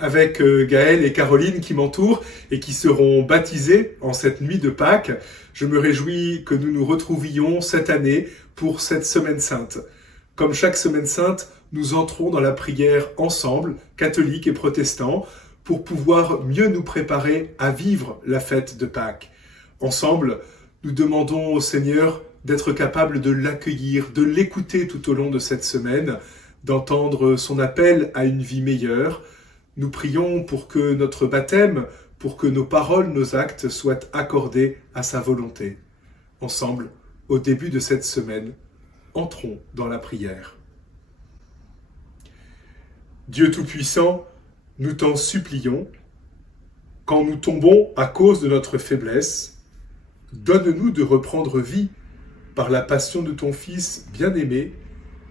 avec Gaël et Caroline qui m'entourent et qui seront baptisés en cette nuit de Pâques. Je me réjouis que nous nous retrouvions cette année pour cette Semaine Sainte. Comme chaque Semaine Sainte, nous entrons dans la prière ensemble, catholiques et protestants, pour pouvoir mieux nous préparer à vivre la fête de Pâques. Ensemble, nous demandons au Seigneur d'être capable de l'accueillir, de l'écouter tout au long de cette semaine, d'entendre son appel à une vie meilleure. Nous prions pour que notre baptême, pour que nos paroles, nos actes soient accordés à sa volonté. Ensemble, au début de cette semaine, entrons dans la prière. Dieu Tout-Puissant, nous t'en supplions, quand nous tombons à cause de notre faiblesse, donne-nous de reprendre vie par la passion de ton Fils bien-aimé,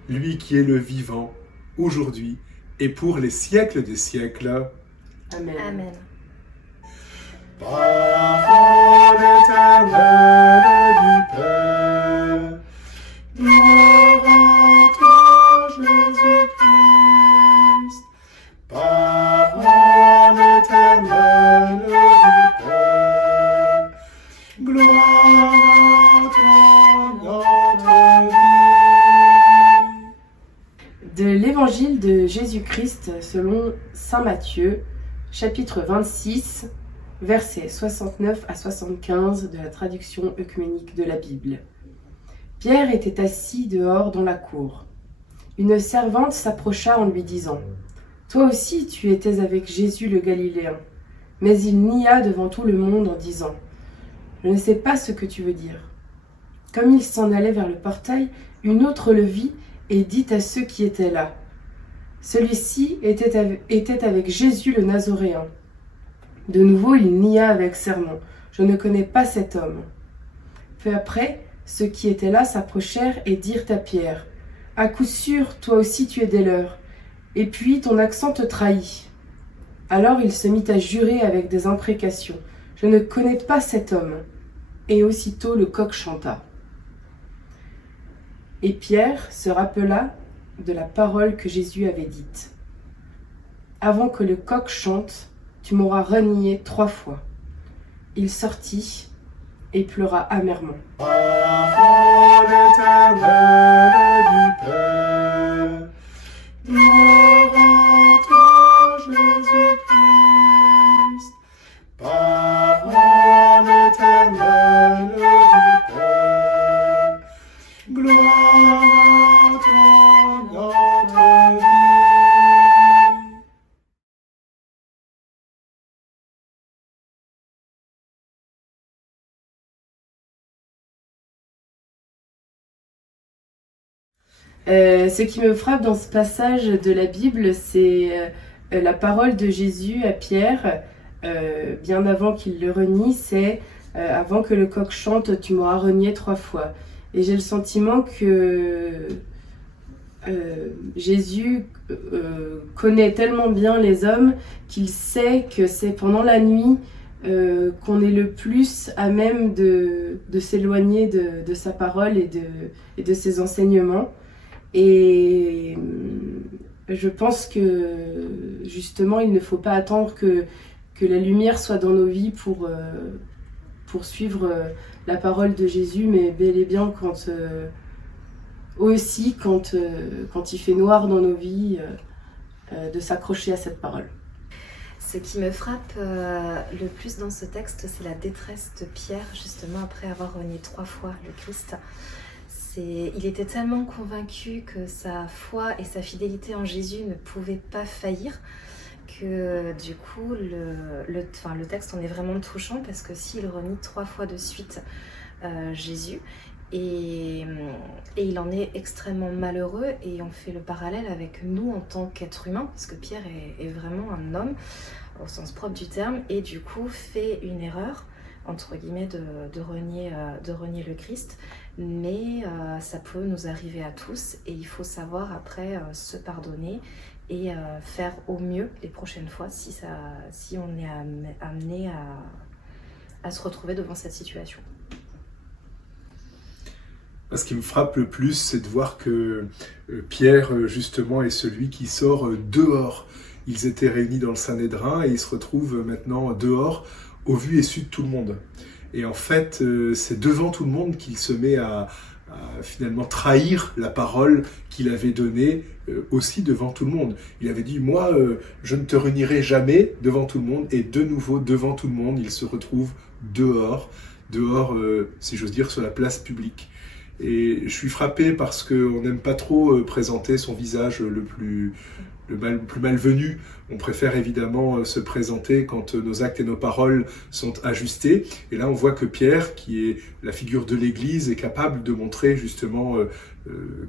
lui qui est le vivant, aujourd'hui et pour les siècles des siècles. Amen. Amen. Parole éternelle du Père, gloire à toi, Jésus-Christ. Parole éternelle du Père, gloire à toi, notre vie. De l'Évangile de Jésus-Christ selon saint Matthieu, chapitre 26, versets 69 à 75 de la traduction œcuménique de la Bible. Pierre était assis dehors dans la cour. Une servante s'approcha en lui disant « Toi aussi tu étais avec Jésus le Galiléen. » Mais il nia devant tout le monde en disant « Je ne sais pas ce que tu veux dire. » Comme il s'en allait vers le portail, une autre le vit et dit à ceux qui étaient là « Celui-ci était avec Jésus le Nazoréen. » De nouveau, il nia avec serment « Je ne connais pas cet homme. » Peu après, ceux qui étaient là s'approchèrent et dirent à Pierre « À coup sûr, toi aussi tu es des leurs, et puis ton accent te trahit. » Alors il se mit à jurer avec des imprécations « Je ne connais pas cet homme. » Et aussitôt le coq chanta. Et Pierre se rappela de la parole que Jésus avait dite. « Avant que le coq chante, tu m'auras renié 3 fois. » Il sortit et pleura amèrement. Parole éternelle du Père, gloire à toi, Jésus-Christ. Parole éternelle du Père, gloire à toi, notre vie. Ce qui me frappe dans ce passage de la Bible, c'est la parole de Jésus à Pierre, bien avant qu'il le renie, c'est avant que le coq chante, tu m'auras renié 3 fois. Et j'ai le sentiment que Jésus connaît tellement bien les hommes qu'il sait que c'est pendant la nuit qu'on est le plus à même de s'éloigner de sa parole et de ses enseignements. Et je pense que justement il ne faut pas attendre que la lumière soit dans nos vies pour suivre la parole de Jésus, mais bel et bien quand il fait noir dans nos vies, de s'accrocher à cette parole. Ce qui me frappe le plus dans ce texte, c'est la détresse de Pierre, justement après avoir renié 3 fois le Christ. Il était tellement convaincu que sa foi et sa fidélité en Jésus ne pouvaient pas faillir, que du coup le texte en est vraiment touchant, parce que s'il renie 3 fois de suite Jésus, et il en est extrêmement malheureux, et on fait le parallèle avec nous en tant qu'être humain, parce que Pierre est vraiment un homme au sens propre du terme, et du coup fait une erreur entre guillemets de renier le Christ, mais ça peut nous arriver à tous, et il faut savoir après se pardonner et faire au mieux les prochaines fois si on est amené à se retrouver devant cette situation. Ce qui me frappe le plus, c'est de voir que Pierre, justement, est celui qui sort dehors Ils étaient réunis dans le Sanhédrin et ils se retrouvent maintenant dehors, au vu et su de tout le monde. Et en fait, c'est devant tout le monde qu'il se met à finalement trahir la parole qu'il avait donnée aussi devant tout le monde. Il avait dit, moi, je ne te renierai jamais devant tout le monde. Et de nouveau, devant tout le monde, il se retrouve dehors, si j'ose dire, sur la place publique. Et je suis frappé parce qu'on n'aime pas trop présenter son visage le plus malvenu. On préfère évidemment se présenter quand nos actes et nos paroles sont ajustés. Et là, on voit que Pierre, qui est la figure de l'Église, est capable de montrer justement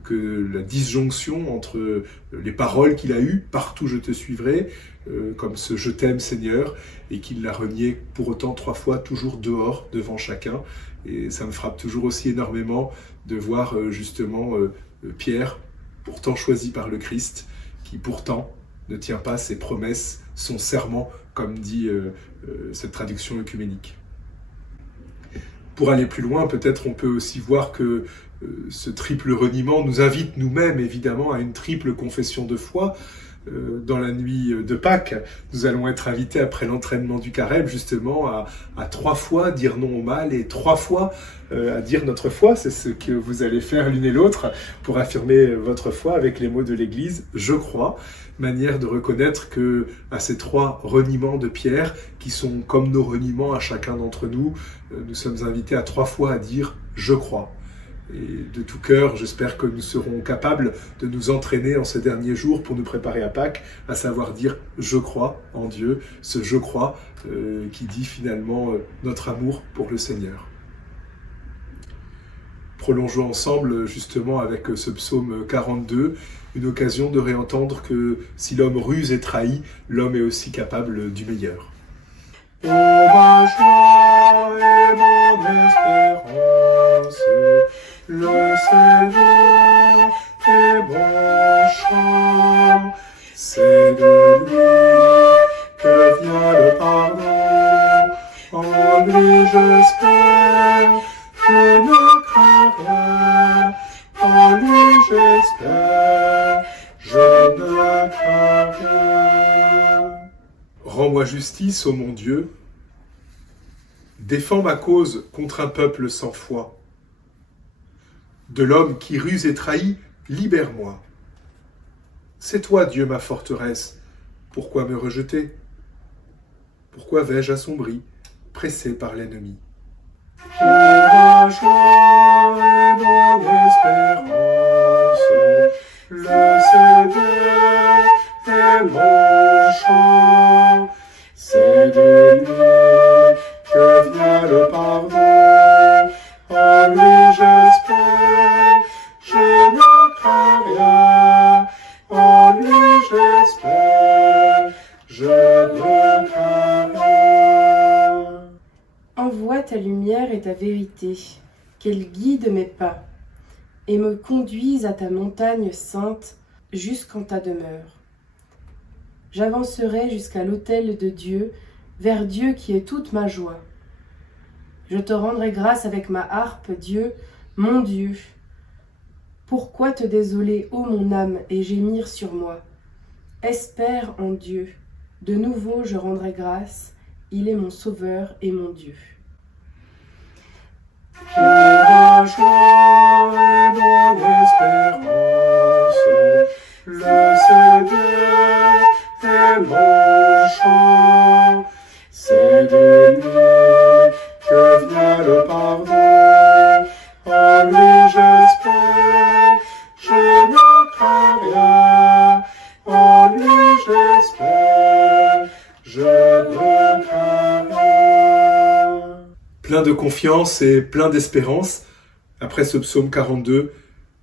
que la disjonction entre les paroles qu'il a eues, « Partout je te suivrai », comme ce « Je t'aime Seigneur », et qu'il l'a renié pour autant 3 fois, toujours dehors, devant chacun. Et ça me frappe toujours aussi énormément de voir justement Pierre, pourtant choisi par le Christ, qui pourtant ne tient pas ses promesses, son serment, comme dit cette traduction œcuménique. Pour aller plus loin, peut-être on peut aussi voir que ce triple reniement nous invite nous-mêmes, évidemment, à une triple confession de foi. Dans la nuit de Pâques, nous allons être invités, après l'entraînement du carême, justement, à 3 fois dire non au mal et 3 fois à dire notre foi. C'est ce que vous allez faire l'une et l'autre pour affirmer votre foi avec les mots de l'Église « Je crois », manière de reconnaître que à ces 3 reniements de Pierre, qui sont comme nos reniements à chacun d'entre nous, nous sommes invités à 3 fois à dire « Je crois ». Et de tout cœur, j'espère que nous serons capables de nous entraîner en ces derniers jours pour nous préparer à Pâques, à savoir dire « je crois en Dieu », ce « je crois » qui dit finalement notre amour pour le Seigneur. Prolongeons ensemble justement avec ce psaume 42, une occasion de réentendre que si l'homme ruse et trahit, l'homme est aussi capable du meilleur. Ô ma joie et mon espérance, le Seigneur est mon chant, c'est de lui que vient le pardon, en lui j'espère, je ne crains rien, en lui j'espère, je ne crains rien. Rends-moi justice, ô mon Dieu, défends ma cause contre un peuple sans foi. De l'homme qui ruse et trahit, libère-moi. C'est toi, Dieu, ma forteresse. Pourquoi me rejeter? Pourquoi vais-je assombri, pressé par l'ennemi? Ma joie et mon espérance, le Seigneur est mon chant, c'est de lui que vient le pardon, en lui j'espère, je ne crains rien, en lui j'espère, je ne crains rien. Envoie ta lumière et ta vérité, qu'elle guide mes pas, et me conduise à ta montagne sainte jusqu'en ta demeure. J'avancerai jusqu'à l'autel de Dieu, vers Dieu qui est toute ma joie. Je te rendrai grâce avec ma harpe, Dieu, mon Dieu. Pourquoi te désoler, ô mon âme, et gémir sur moi? Espère en Dieu. De nouveau je rendrai grâce, il est mon sauveur et mon Dieu. Ma joie et mon espérance, le Seigneur est mon chant, c'est de lui que vient le pardon, en lui j'espère, je ne crains rien, en lui j'espère, je ne crains rien. Plein de confiance et plein d'espérance, après ce psaume 42,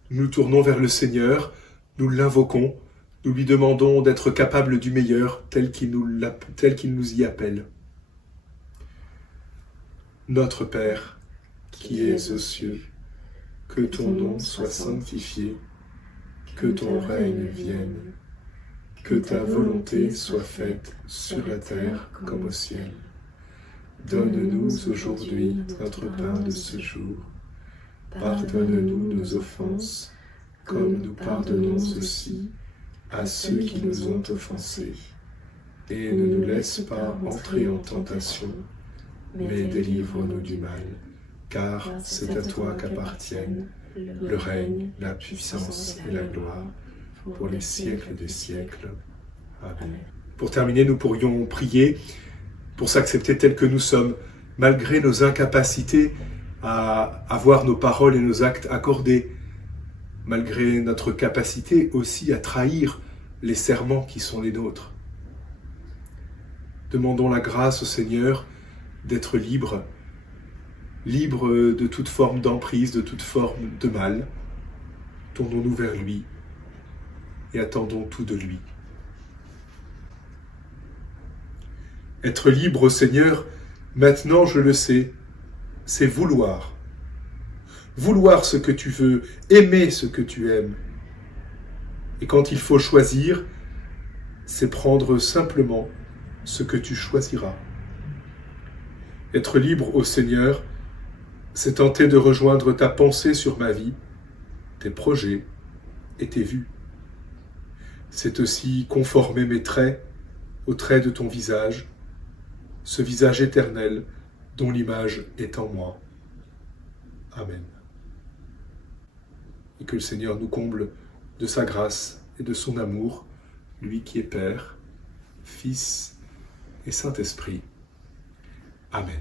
nous nous tournons vers le Seigneur, nous l'invoquons, nous lui demandons d'être capable du meilleur tel qu'il nous y appelle. Notre Père, qui es aux cieux, que ton nom soit sanctifié, que ton règne vienne, que ta volonté soit faite sur la terre comme au ciel. Donne-nous aujourd'hui notre pain de ce jour. Pardonne-nous nos offenses, comme nous pardonnons aussi à ceux qui nous ont offensés. et ne nous laisse pas entrer en tentation, mais délivre-nous du mal, car c'est à toi qu'appartiennent le règne, la puissance et la gloire, pour les siècles des siècles. Amen. Pour terminer, nous pourrions prier pour s'accepter tels que nous sommes, malgré nos incapacités à avoir nos paroles et nos actes accordés, malgré notre capacité aussi à trahir les serments qui sont les nôtres. Demandons la grâce au Seigneur d'être libres de toute forme d'emprise, de toute forme de mal. Tournons-nous vers lui et attendons tout de lui. Être libre au Seigneur, maintenant je le sais, c'est vouloir. Vouloir ce que tu veux, aimer ce que tu aimes. Et quand il faut choisir, c'est prendre simplement ce que tu choisiras. Être libre au Seigneur, c'est tenter de rejoindre ta pensée sur ma vie, tes projets et tes vues. C'est aussi conformer mes traits aux traits de ton visage, ce visage éternel dont l'image est en moi. Amen. Et que le Seigneur nous comble de sa grâce et de son amour, lui qui est Père, Fils et Saint-Esprit. Amen.